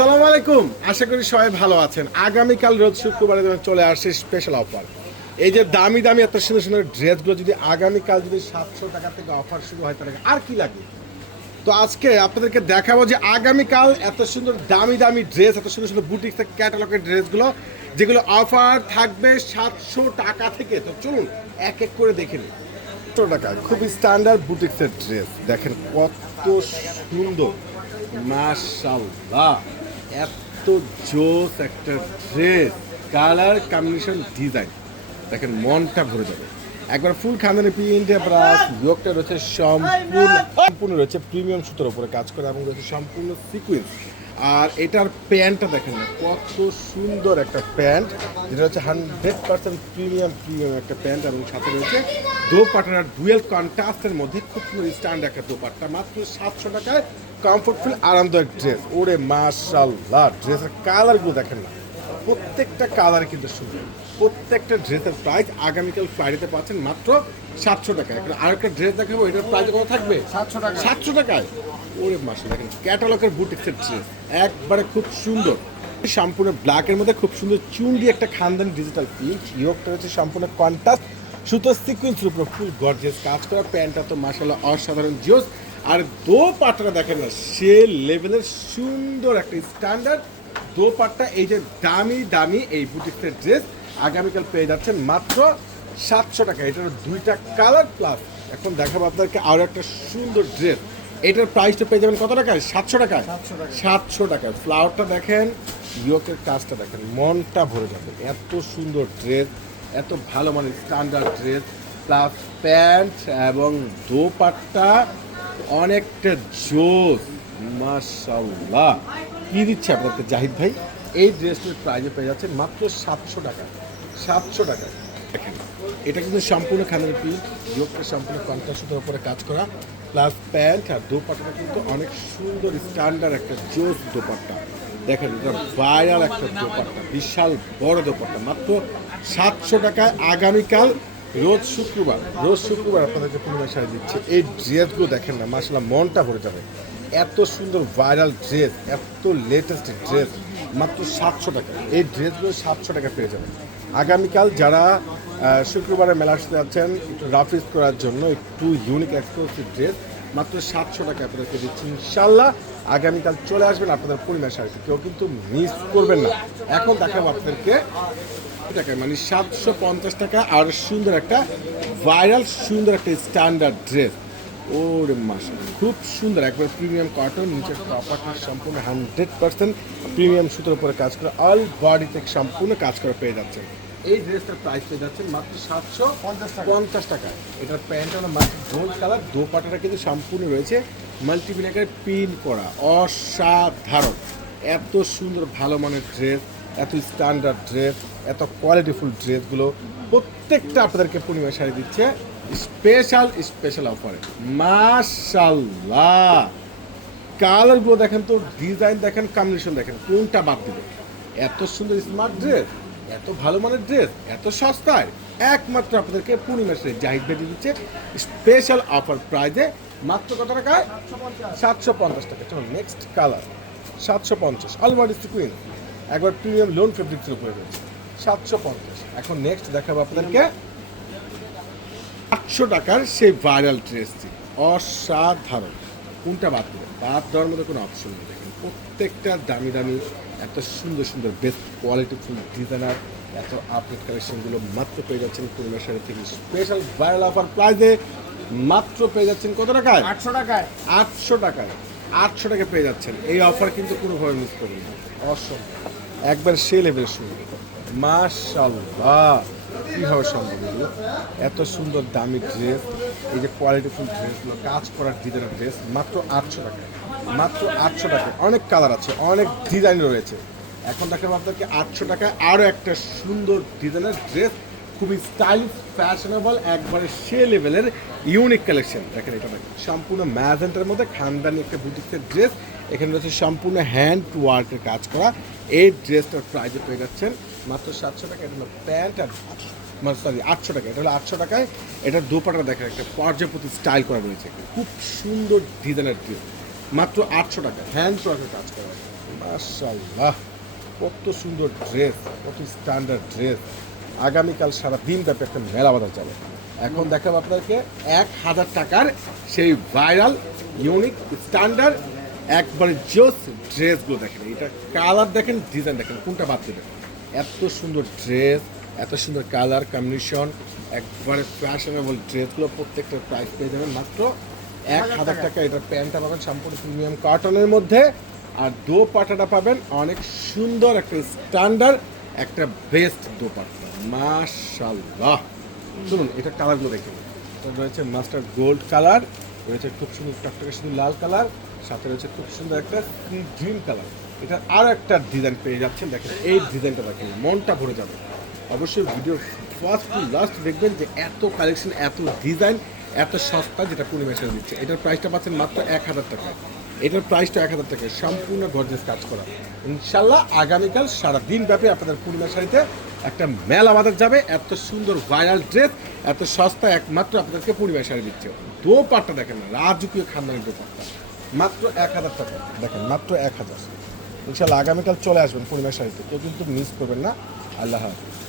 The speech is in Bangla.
আসসালামু আলাইকুম। আশা করি সবাই ভালো আছেন। আগামীকাল রোজ শুক্রবারে চলে আসে স্পেশাল অফার এই যে দামি দামি এত সুন্দর সুন্দর ড্রেসগুলো যদি আগামীকাল যদি সাতশো টাকা থেকে অফার শুরু হয়, তাহলে আর কি লাগে? তো আজকে আপনাদেরকে দেখাবো যে আগামীকাল এত সুন্দর দামি দামি ড্রেস, এত সুন্দর সুন্দর বুটিক থেকে ক্যাটালগের ড্রেসগুলো, যেগুলো অফার থাকবে সাতশো টাকা থেকে। তো চলুন, এক এক করে দেখে নিই। সাতশো টাকা, খুবই স্ট্যান্ডার্ড বুটিক্সের ড্রেস দেখেন কত সুন্দর। মাশাল্লাহ এত জোস একটা ড্রেস কালার কম্বিনেশন ডিজাইন দেখেন, মনটা ভরে যাবে। একবার ফুল খানদানি প্রিন্টে প্লাস লোকটা রয়েছে সম্পূর্ণ সম্পূর্ণ রয়েছে প্রিমিয়াম সুতোর উপরে কাজ করে এবং রয়েছে সম্পূর্ণ সিকুয়েন্স আর এটার প্যান্টটা দেখেন না, কত সুন্দর একটা প্যান্ট, যেটা হচ্ছে হান্ড্রেড পার্সেন্ট প্রিমিয়াম প্রিমিয়াম একটা প্যান্ট এবং সাথে রয়েছে দোপাট্টার ডুয়েল কন্ট্রাস্টের মধ্যে খুব সুন্দর স্ট্যান্ড একটা দোপাট্টা, মাত্র সাতশো টাকায় কমফোর্টফুল আরামদায়ক ড্রেস ওরে মাশাল্লাহ ড্রেসের কালারগুলো দেখেন না। প্রত্যেকটা কালার কিন্তু সুন্দর। প্রত্যেকটা ড্রেসের প্রাইস আগামীকাল ফ্রাইডেতে পাচ্ছেন মাত্র সাতশো টাকায়। এখন আরেকটা ড্রেস দেখাবো এটার প্রাইস কত থাকবে? সাতশো টাকা সাতশো টাকায়। ওরে মাসে দেখেন ক্যাটালগের বুটিক্সের ড্রেস একবারে খুব সুন্দর। সম্পূর্ণ ব্ল্যাকের মধ্যে খুব সুন্দর চুন্ডি একটা খানদানি ডিজিটাল প্রিন্ট ইয়োগটা হচ্ছে সম্পূর্ণ কন্ট্রাস্ট সুতো সিকুয়েন্সের উপর ফুল গর্জিয়াস কাজ করা। প্যান্টটা তো মাসাল্লাহ অসাধারণ জিওস। আর দো পাটটা দেখেন না সে লেভেলের সুন্দর একটা স্ট্যান্ডার্ড দোপাট্টা এই যে দামি দামি এই বুটিক্সের ড্রেস আগামীকাল পেয়ে যাচ্ছেন মাত্র সাতশো টাকা। এটার দুইটা কালার প্লাস এখন দেখাবো আপনাদেরকে আরও একটা সুন্দর ড্রেস এটার প্রাইসটা পেয়ে যাবেন কত টাকায়? সাতশো টাকায়? 700 টাকা। সাতশো টাকায়। ফ্লাওয়ারটা দেখেন ইয়োকের কাজটা দেখেন মনটা ভরে যাবে। এত সুন্দর ড্রেস এত ভালো মানের স্ট্যান্ডার্ড ড্রেস প্লাস প্যান্ট এবং দোপাট্টা। অনেকটা জোস মাশাল্লাহ কি দিচ্ছে আপনাদের জাহিদ ভাই? এই ড্রেসটির প্রাইজে পেয়ে যাচ্ছে মাত্র সাতশো টাকা। সাতশো টাকা। দেখেন, এটা কিন্তু সম্পূর্ণ খানের পিস যোগটা সম্পূর্ণ কন্ট্রাস্টের উপরে কাজ করা। প্লাস প্যান্ট আর দোপাট্টাটা কিন্তু অনেক সুন্দর স্ট্যান্ডার্ড একটা জোস দোপাট্টা। দেখেন, এটা ভাইরাল একটা দোপাট্টা, বিশাল বড় দোপাট্টা। মাত্র সাতশো টাকায় আগামীকাল রোজ শুক্রবার রোজ শুক্রবার আপনাদেরকে পূর্ণিমা শাড়ি দিচ্ছে। এই ড্রেসগুলো দেখেন না মাসাল্লাহ মনটা ভরে যাবে। এত সুন্দর ভাইরাল ড্রেস, এত লেটেস্ট ড্রেস, মাত্র সাতশো টাকা। এই ড্রেসগুলো সাতশো টাকা পেয়ে যাবেন। আগামীকাল যারা শুক্রবারে মেলা আসতে যাচ্ছেন, একটু রাফিজ করার জন্য একটু ইউনিক এক্সক্লুসিভ ড্রেস মাত্র সাতশো টাকা আপনাদেরকে দিচ্ছি। ইনশাল্লাহ আগামীকাল চলে আসবেন আপনাদের পরিমাণ শাড়িতে। কেউ কিন্তু মিস করবেন না। এখন দেখাবো আপনাদেরকে টাকায় মানে সাতশো পঞ্চাশ টাকা আর সুন্দর একটা ভাইরাল সুন্দর একটা স্ট্যান্ডার্ড ড্রেস ওরে মাস খুব সুন্দর। একবার প্রিমিয়াম কটন নিচের প্রপার্টি সম্পূর্ণ হান্ড্রেড পার্সেন্ট প্রিমিয়াম সুতোর উপরে কাজ করে অল বডিতে সম্পূর্ণ কাজ করে পেয়ে যাচ্ছেন। এই ড্রেসটার প্রাইস পেয়ে যাচ্ছেন মাত্র সাতশো পঞ্চাশ টাকা। টাকা। এটার প্যান্ট হলো মাত্র গোল্ড কালার দোপাটাটা কিন্তু সম্পূর্ণ রয়েছে মাল্টিমিনাকার পিন করা। অসাধারণ। এত সুন্দর ভালো মানের ড্রেস এত স্ট্যান্ডার্ড ড্রেস এত কোয়ালিটিফুল ড্রেসগুলো প্রত্যেকটা আপনাদেরকে পূর্ণিমা শাড়ি দিচ্ছে। স্পেশাল স্পেশাল অফারে মাশাল্লাহ কালারগুলো দেখেন তো ডিজাইন দেখেন কম্বিনেশন দেখেন, কোনটা বাদ দিবে? এত সুন্দর স্মার্ট ড্রেস এত ভালো মানের ড্রেস এত সস্তায়। একমাত্র আপনাদেরকে পূর্ণিমা শাড়ি জাহিদ ভেটে দিচ্ছে। স্পেশাল অফার প্রাইজে মাত্র কত টাকায়? সাতশো পঞ্চাশ টাকা। চলো নেক্সট কালার সাতশো পঞ্চাশ। অলবডি সিকুইন একবার প্রিমিয়াম লোন ফেব্রিক্সের উপরে রয়েছে। সাতশো পঞ্চাশ। এখন নেক্সট দেখাবো আপনাদেরকে। আটশো টাকার সেই ভাইরাল ড্রেসটি অসাধারণ। কোনটা বাদ দেবে বাদ দেওয়ার মধ্যে কোনো অপশন নেই। দেখেন প্রত্যেকটা দামি দামি এত সুন্দর সুন্দর বেস্ট কোয়ালিটি ফুল ডিজাইনার এত আপডেট কালেকশনগুলো মাত্র পেয়ে যাচ্ছেন পরিবেশ শাড়ি থেকে। স্পেশাল ভাইরাল অফার প্রাইজে মাত্র পেয়ে যাচ্ছেন কত টাকায়? আটশো টাকায়। আটশো টাকায়। আটশো টাকা পেয়ে যাচ্ছেন। এই অফার কিন্তু কোনোভাবে মিস করবেন না। অসম্ভব। একবার সে লেভেল শুরু মাশাল্লাহ কীভাবে সম্ভব এগুলো? এত সুন্দর দামি ড্রেস এই যে কোয়ালিটিফুল ড্রেসগুলো কাজ করার ডিজাইনের ড্রেস মাত্র আটশো টাকা। মাত্র আটশো টাকা। অনেক কালার আছে, অনেক ডিজাইন রয়েছে। এখন দেখাবো আপনাকে আটশো টাকায় আরও একটা সুন্দর ডিজাইনের ড্রেস খুবই স্টাইলিশ ফ্যাশনেবল একবারে সে লেভেলের ইউনিক কালেকশন দেখেন এটা দেখেন, সম্পূর্ণ ম্যাজেন্টার মধ্যে খানদানি একটা বুটিক্সের ড্রেস এখানে রয়েছে সম্পূর্ণ হ্যান্ড ওয়ার্কের কাজ করা। এই ড্রেসটার প্রাইজে পেয়ে যাচ্ছেন মাত্র সাতশো টাকা। এটা হলো প্যান্ট আর মানে সরি আটশো টাকা। এটা হলো আটশো টাকায়। এটার দুপাটা দেখেন, একটা পর্যাপ্তি স্টাইল করা রয়েছে। খুব সুন্দর ডিজাইনের ড্রেস মাত্র আটশো টাকা। হ্যান্ড ওয়ার্কের কাজ করা। মাশাল্লাহ কত সুন্দর ড্রেস কত স্ট্যান্ডার্ড ড্রেস আগামীকাল সারা দিন ব্যাপী একটা মেলা বাজার যাবে এখন দেখাবো আপনাদেরকে এক হাজার টাকার সেই ভাইরাল ইউনিক স্ট্যান্ডার্ড একবারে জোস ড্রেসগুলো দেখেন। এটা কালার দেখেন ডিজাইন দেখেন কোনটা বাদ দেবেন? এত সুন্দর ড্রেস এত সুন্দর কালার কম্বিনেশন একবারে ফ্যাশনেবল ড্রেসগুলো প্রত্যেকটা প্রাইস পেয়ে যাবেন। মাত্র এক হাজার টাকা। এটার প্যান্টটা পাবেন সম্পূর্ণ প্রিমিয়াম কার্টনের মধ্যে। আর দো পাটাটা পাবেন অনেক সুন্দর একটা স্ট্যান্ডার্ড একটা বেস্ট দোপাট্টা। মাশাল্লাহ শুনুন এটা কালারগুলো দেখুন রয়েছে মাস্টার গোল্ড কালার রয়েছে খুব সুন্দর টকটকে শুধু লাল কালার সাথে রয়েছে খুব সুন্দর একটা গ্রিন কালার এটা আরও একটা ডিজাইন পেয়ে যাচ্ছেন। দেখেন, এই ডিজাইনটা দেখেন, মনটা ভরে যাবে। অবশ্যই ভিডিও ফার্স্ট টু লাস্ট দেখবেন যে এত কালেকশন এত ডিজাইন এত সস্তা যেটা পূর্ণিমা সেরে দিচ্ছে। এটার প্রাইসটা পাচ্ছেন মাত্র এক হাজার টাকা। এটার প্রাইসটা এক হাজার টাকা। সম্পূর্ণ গর্জেস কাজ করা। ইনশাল্লাহ আগামীকাল সারা দিন ব্যাপী আপনাদের পূর্ণিমা শাড়িতে একটা মেলা বাজার যাবে, এত সুন্দর ভাইরাল ড্রেস এত সস্তা একমাত্র আপনাদেরকে পরিবার সারে দিচ্ছে। দোপাট্টা দেখেন না রাজকীয় খানদানি দোপাট্টা। মাত্র এক হাজার টাকা। দেখেন, মাত্র এক হাজার। ইনশাল্লাহ আগামীকাল চলে আসবেন পরিবার শাড়িতে। কেউ কিন্তু মিস করবেন না। আল্লাহ হাফিজ।